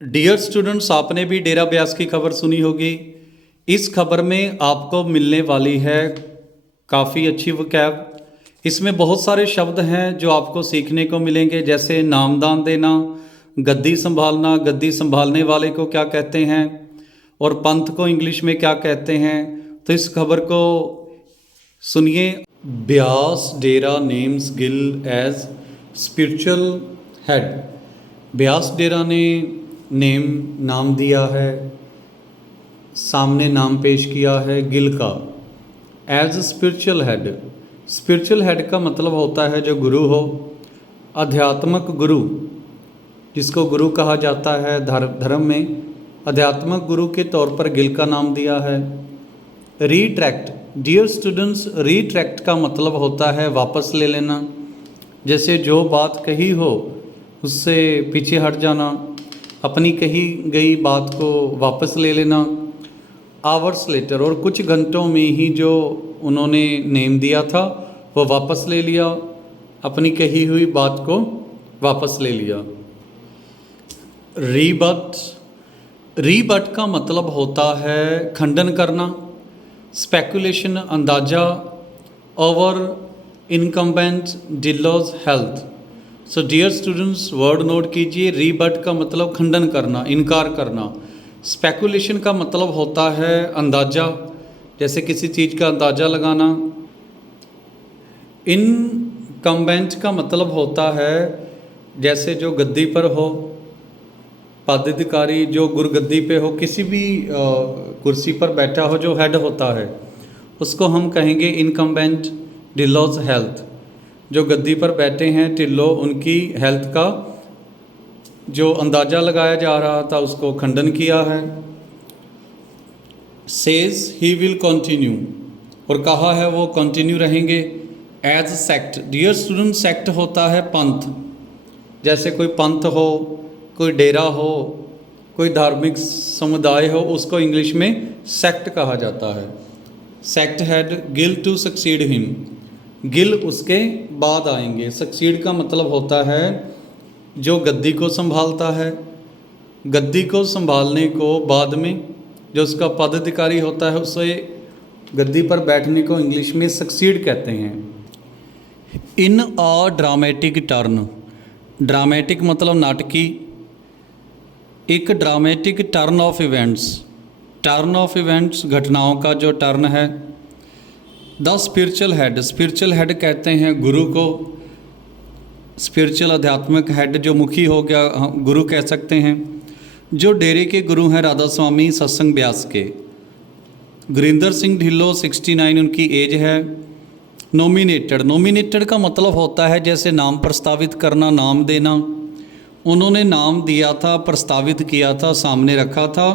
Dear students, आपने भी डेरा ब्यास की खबर सुनी होगी। इस खबर में आपको मिलने वाली है काफ़ी अच्छी वोकैब। इसमें बहुत सारे शब्द हैं जो आपको सीखने को मिलेंगे, जैसे नामदान देना, गद्दी संभालना, गद्दी संभालने वाले को क्या कहते हैं, और पंथ को इंग्लिश में क्या कहते हैं। तो इस खबर को सुनिए। Beas Dera names Gill as spiritual head. Beas Dera ने नाम दिया है, सामने नाम पेश किया है गिल का, as spiritual head. Spiritual head का मतलब होता है जो गुरु हो, आध्यात्मिक गुरु, जिसको गुरु कहा जाता है धर्म में। आध्यात्मिक गुरु के तौर पर गिल का नाम दिया है। रिट्रैक्ट, डियर स्टूडेंट्स, रिट्रैक्ट का मतलब होता है वापस ले लेना। जैसे जो बात कही हो उससे पीछे हट जाना, अपनी कही गई बात को वापस ले लेना। आवर्स लेटर, और कुछ घंटों में ही जो उन्होंने नेम दिया था वो वापस ले लिया, अपनी कही हुई बात को वापस ले लिया। रीबट, रीबट का मतलब होता है खंडन करना। स्पेकुलेशन, अंदाजा over incumbent Dhillon's health. So dear students, word note कीजिए। रीबट का मतलब खंडन करना, इनकार करना। स्पेकुलेशन का मतलब होता है अंदाज़ा, जैसे किसी चीज़ का अंदाज़ा लगाना। इनकम्बेंट का मतलब होता है जैसे जो गद्दी पर हो, पदाधिकारी जो गुरगद्दी पे हो, किसी भी कुर्सी पर बैठा हो, जो हेड होता है उसको हम कहेंगे इनकम्बेंट डिलोज हेल्थ। जो गद्दी पर बैठे हैं टिल्लो, उनकी हेल्थ का जो अंदाज़ा लगाया जा रहा था उसको खंडन किया है। सेज ही विल कंटिन्यू, और कहा है वो कंटिन्यू रहेंगे। As sect, dear student, sect होता है पंथ। जैसे कोई पंथ हो, कोई डेरा हो, कोई धार्मिक समुदाय हो, उसको इंग्लिश में सेक्ट कहा जाता है। Sect head Gill to succeed him, Gill उसके बाद आएंगे। सक्सीड का मतलब होता है जो गद्दी को संभालता है। गद्दी को संभालने को बाद में जो उसका पदाधिकारी होता है उसे गद्दी पर बैठने को इंग्लिश में सक्सीड कहते हैं। इन अ ड्रामेटिक टर्न, ड्रामेटिक मतलब नाटकी। एक dramatic turn off events, turn off events घटनाओं का जो टर्न है। The spiritual head, spiritual head कहते हैं गुरु को। स्पिरिचुअल आध्यात्मिक हेड जो मुखी हो गया, गुरु कह सकते हैं। जो डेरे के गुरु हैं राधा स्वामी सत्संग ब्यास के। गुरिंदर सिंह ढिल्लो 69 उनकी एज है। नॉमिनेटेड, नॉमिनेटेड का मतलब होता है जैसे नाम प्रस्तावित करना, नाम देना। उन्होंने नाम दिया था, प्रस्तावित किया था, सामने रखा था।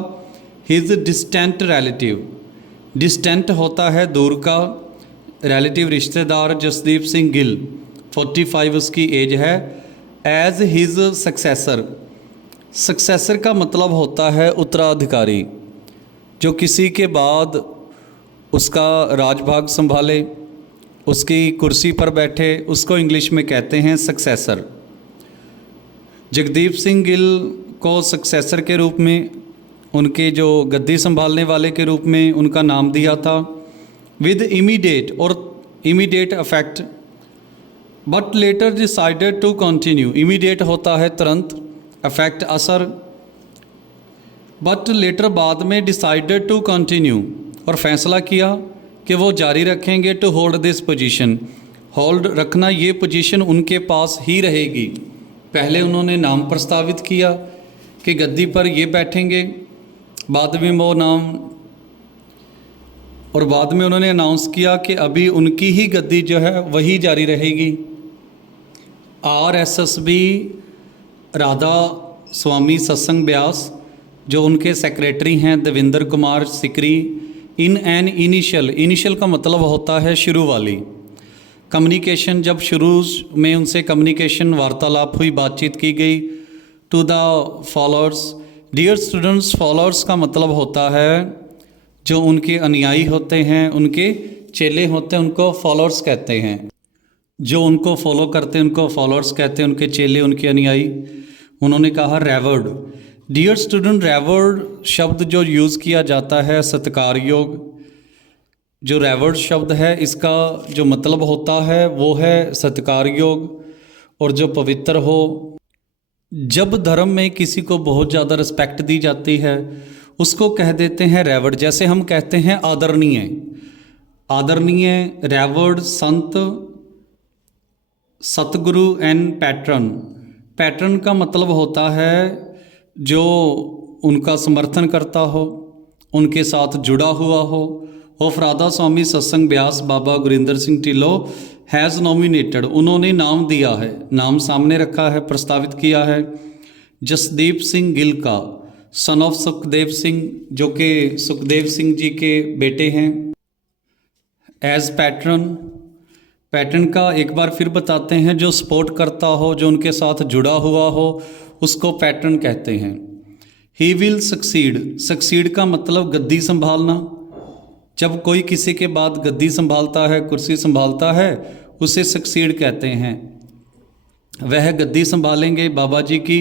हिज डिस्टेंट रिलेटिव, डिस्टेंट होता है दूर का, रिलेटिव रिश्तेदार। जसदीप सिंह गिल 45 उसकी एज है। एज हिज सक्सेसर, सक्सेसर का मतलब होता है उत्तराधिकारी, जो किसी के बाद उसका राजभाग संभाले, उसकी कुर्सी पर बैठे, उसको इंग्लिश में कहते हैं सक्सेसर। जगदीप सिंह गिल को सक्सेसर के रूप में, उनके जो गद्दी संभालने वाले के रूप में उनका नाम दिया था। विद इमीडिएट, और immediate effect. But later decided to continue, immediate होता है तुरंत, अफेक्ट असर। बट लेटर बाद में डिसाइडेड टू कंटिन्यू, और फैसला किया कि वो जारी रखेंगे। To hold this position, hold रखना, ये पोजीशन उनके पास ही रहेगी। पहले उन्होंने नाम प्रस्तावित किया कि गद्दी पर ये बैठेंगे, बाद में वो नाम, और बाद में उन्होंने अनाउंस किया कि अभी उनकी ही गद्दी जो है वही जारी रहेगी। RSSB राधा स्वामी सत्संग ब्यास, जो उनके सेक्रेटरी हैं Devendra Kumar Sikri. In an initial, initial का मतलब होता है शुरू वाली। कम्युनिकेशन, जब शुरू में उनसे कम्युनिकेशन वार्तालाप हुई, बातचीत की गई। To the followers, dear students, followers का मतलब होता है जो उनके अनुयायी होते हैं, उनके चेले होते हैं, उनको फॉलोअर्स कहते हैं। जो उनको फॉलो करते हैं उनको फॉलोअर्स कहते हैं, उनके चेले, उनके अनुयायी। उन्होंने कहा रेवर्ड, डियर स्टूडेंट, रेवर्ड शब्द जो यूज़ किया जाता है सत्कार योग, जो रेवर्ड शब्द है इसका जो मतलब होता है वो है सत्कार योग, और जो पवित्र हो। जब धर्म में किसी को बहुत ज़्यादा रिस्पेक्ट दी जाती है उसको कह देते हैं रेवर्ड। जैसे हम कहते हैं आदरणीय, आदरणीय, reward, Sant, Satguru and pattern. Pattern का मतलब होता है जो उनका समर्थन करता हो, उनके साथ जुड़ा हुआ हो। ऑफ राधा स्वामी सत्संग ब्यास बाबा गुरिंदर सिंह ढिल्लों हैज़ नॉमिनेटेड, उन्होंने नाम दिया है, नाम सामने रखा है, प्रस्तावित किया है जसदीप सिंह गिल का, सन ऑफ सुखदेव सिंह, जो कि सुखदेव सिंह जी के बेटे हैं, एज पैटर्न। पैटर्न का एक बार फिर बताते हैं, जो सपोर्ट करता हो, जो उनके साथ जुड़ा हुआ हो, उसको पैटर्न कहते हैं। ही विल सक्सीड, सक्सीड का मतलब गद्दी संभालना। जब कोई किसी के बाद गद्दी संभालता है, कुर्सी संभालता है, उसे सक्सीड कहते हैं। वह गद्दी संभालेंगे बाबा जी की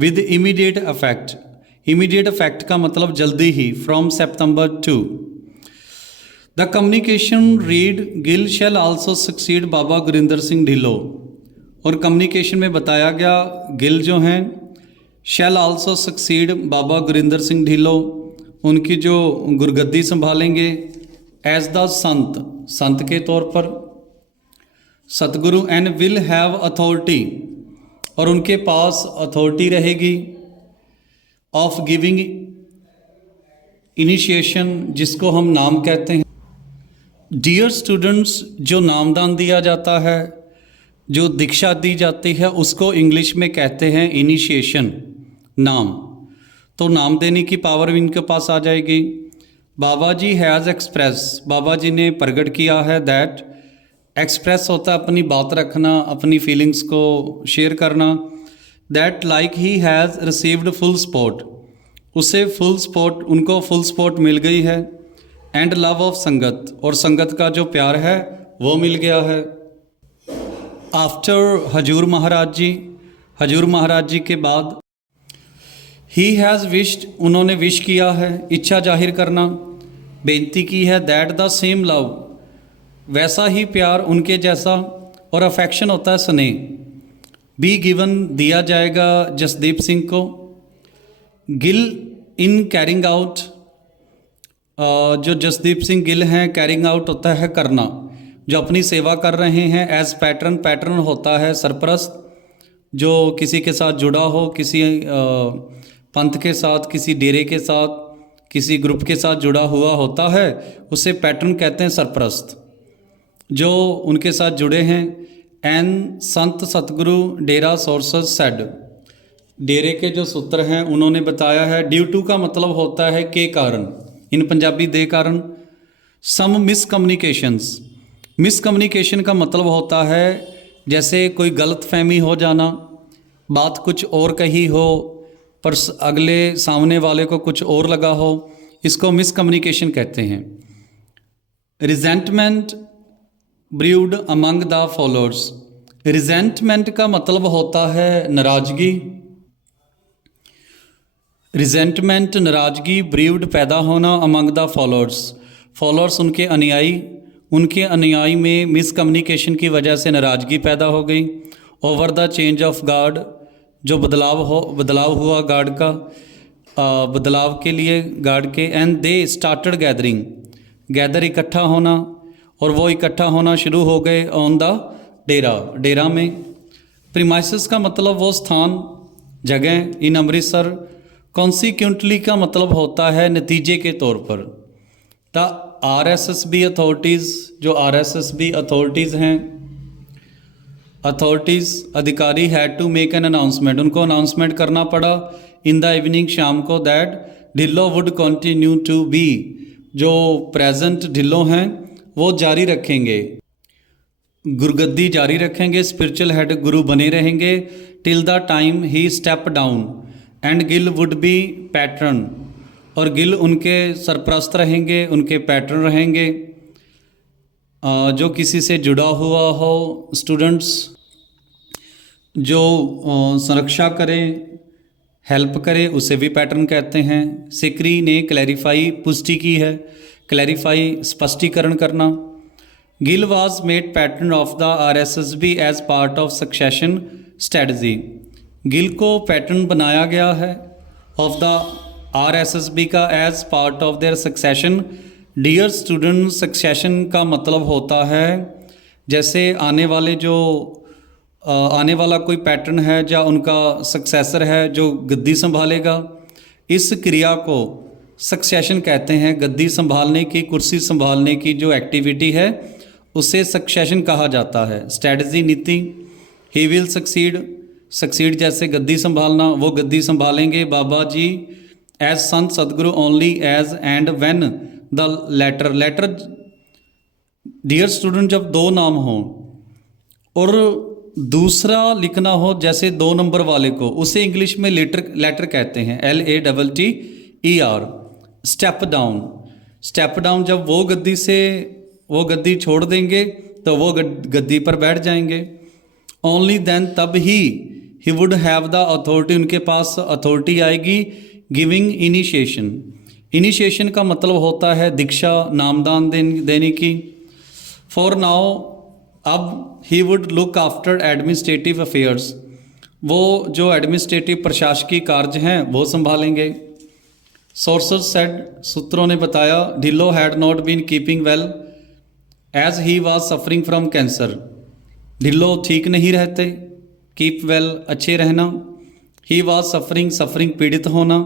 with immediate effect. Immediate effect का मतलब जल्दी ही, from September 2। The communication read Gill shall also succeed Baba Gurinder Singh Dhillon. और कम्युनिकेशन में बताया गया गिल जो हैं shall also succeed Baba Gurinder Singh Dhillon, उनकी जो गुरगद्दी संभालेंगे एज द संत, संत के तौर पर, सतगुरु, एंड विल हैव अथॉरिटी, और उनके पास अथॉरिटी रहेगी, ऑफ गिविंग इनिशिएशन, जिसको हम नाम कहते हैं। डियर स्टूडेंट्स, जो नामदान दिया जाता है, जो दीक्षा दी जाती है, उसको इंग्लिश में कहते हैं इनिशिएशन, नाम। तो नाम देने की पावर भी इनके पास आ जाएगी। बाबा जी हैज़ एक्सप्रेस, बाबा जी ने प्रकट किया है, दैट, एक्सप्रेस होता है अपनी बात रखना, अपनी फीलिंग्स को शेयर करना। That like he has received full support, उसे फुल सपोर्ट, उनको फुल सपोर्ट मिल गई है। एंड लव ऑफ संगत, और संगत का जो प्यार है वो मिल गया है। आफ्टर हजूर महाराज जी, हजूर महाराज जी के बाद, ही हैज़ विश्ड, उन्होंने विश किया है, इच्छा जाहिर करना, बेनती की है, दैट द सेम लव, वैसा ही प्यार उनके जैसा, और अफेक्शन होता है स्नेह, बी गिवन, दिया जाएगा जसदीप सिंह को। गिल इन कैरिंग आउट, जो जसदीप सिंह गिल हैं, कैरिंग आउट होता है करना, जो अपनी सेवा कर रहे हैं। एज पैटर्न, पैटर्न होता है सरपरस्त, जो किसी के साथ जुड़ा हो, किसी पंथ के साथ, किसी डेरे के साथ, किसी ग्रुप के साथ जुड़ा हुआ होता है, उसे पैटर्न कहते हैं, सरपरस्त, जो उनके साथ जुड़े हैं। एन संत सतगुरु डेरा सोर्सेस सेड, डेरे के जो सूत्र हैं उन्होंने बताया है। ड्यू टू का मतलब होता है के कारण, इन पंजाबी दे कारण। सम मिसकम्युनिकेशंस, मिसकम्युनिकेशन का मतलब होता है जैसे कोई गलत फहमी हो जाना, बात कुछ और कही हो पर अगले सामने वाले को कुछ और लगा हो, इसको मिसकम्युनिकेशन कहते हैं। Resentment brewed among the followers, resentment का मतलब होता है नाराज़गी। रिजेंटमेंट, नाराज़गी, ब्रीव्ड, पैदा होना, अमंग द फॉलोअर्स, फॉलोअर्स उनके अनुयायी, उनके अनुयायी में मिसकम्युनिकेशन की वजह से नाराज़गी पैदा हो गई। Over the change of guard, जो बदलाव हुआ गार्ड का, बदलाव के लिए गार्ड के। And they started gathering, gather इकट्ठा होना, और वो इकट्ठा होना शुरू हो गए ऑन द डेरा, डेरा में। प्रीमाइसेस का मतलब वो स्थान, जगह, इन अमृतसर। कॉन्सिक्वेंटली का मतलब होता है नतीजे के तौर पर। द RSSB अथॉरिटीज़, जो RSSB अथॉरिटीज़ हैं, अथॉरिटीज़, अधिकारी, had to make an announcement, उनको अनाउंसमेंट करना पड़ा इन द इवनिंग, शाम को, that Dhillon would continue to be, जो प्रेजेंट ढिल्लों हैं वो जारी रखेंगे, गुरगद्दी जारी रखेंगे, स्पिरिचुअल हेड गुरु बने रहेंगे, till the time he step down. And Gill would be pattern, और गिल उनके सरप्रस्त रहेंगे, उनके पैटर्न रहेंगे, जो किसी से जुड़ा हुआ हो, स्टूडेंट्स, जो संरक्षा करें, हेल्प करे उसे भी पैटर्न कहते हैं। सिकरी ने क्लैरिफाई पुष्टि की है, क्लैरिफाई स्पष्टीकरण करना। Gill was made pattern of the RSSB as part of succession strategy. Gill को पैटर्न बनाया गया है ऑफ द आरएसएसबी का as part of their succession. Dear student, succession का मतलब होता है जैसे आने वाला कोई पैटर्न है या उनका सक्सेसर है जो गद्दी संभालेगा। इस क्रिया को सक्सेशन कहते हैं। गद्दी संभालने की, कुर्सी संभालने की जो एक्टिविटी है उसे सक्सेशन कहा जाता है। स्ट्रेटजी नीति। ही विल सक्सीड, सक्सीड जैसे गद्दी संभालना, वो गद्दी संभालेंगे। बाबा जी as Sant Satguru only as and when the letter. Letter dear student जब दो नाम हों और दूसरा लिखना हो जैसे 2 नंबर वाले को, उसे इंग्लिश में लेटर कहते हैं, LATTER। Step down, step down जब वो गद्दी छोड़ देंगे तो वो गद्दी पर बैठ जाएंगे। ओनली देन, तब he would have the authority, उनके पास अथॉरिटी आएगी। गिविंग इनिशिएशन, इनिशिएशन का मतलब होता है दीक्षा, नामदान देने की। फॉर नाउ, अब he would look after administrative affairs, वो जो एडमिनिस्ट्रेटिव प्रशासकीय कार्य हैं वो संभालेंगे। सोर्सेज सेड, सूत्रों ने बताया, Dhillon had not been keeping well as he was suffering from cancer. Dhillon ठीक नहीं रहते, कीप वेल अच्छे रहना, ही वाज सफरिंग, सफरिंग पीड़ित होना,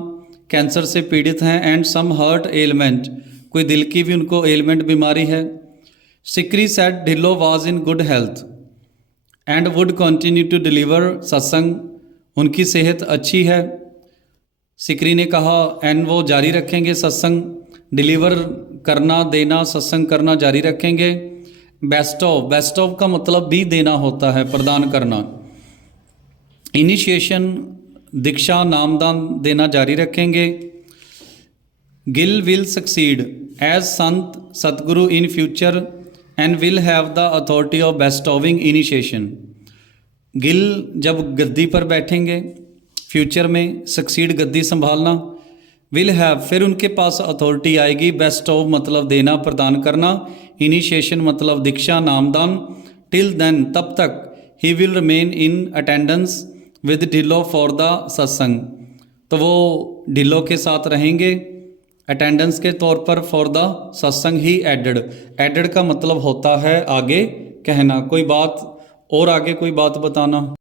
कैंसर से पीड़ित हैं। एंड सम हर्ट एलिमेंट, कोई दिल की भी उनको एलिमेंट बीमारी है। Sikri said Dhillon was in good health and would continue to deliver satsang, उनकी सेहत अच्छी है। सिकरी ने कहा एंड वो जारी रखेंगे सत्संग, डिलीवर करना, देना, सत्संग करना जारी रखेंगे। बेस्ट ऑफ, बेस्ट ऑफ का मतलब भी देना होता है, प्रदान करना। इनिशिएशन, दीक्षा, नामदान देना जारी रखेंगे। Gill will succeed as Sant Satguru in future and will have the authority of bestowing initiation. Gill जब गद्दी पर बैठेंगे फ्यूचर में, सक्सीड गद्दी संभालना, विल हैव फिर उनके पास अथॉरिटी आएगी। बेस्ट ऑफ मतलब देना, प्रदान करना, इनिशिएशन मतलब दीक्षा, नामदान। टिल देन तब तक, he will remain in attendance with Dhillon for the सत्संग, तो वो ढिल्लो के साथ रहेंगे अटेंडेंस के तौर पर। फॉर द सत्संग ही एडेड, एडेड का मतलब होता है आगे कहना, कोई बात और आगे कोई बात बताना।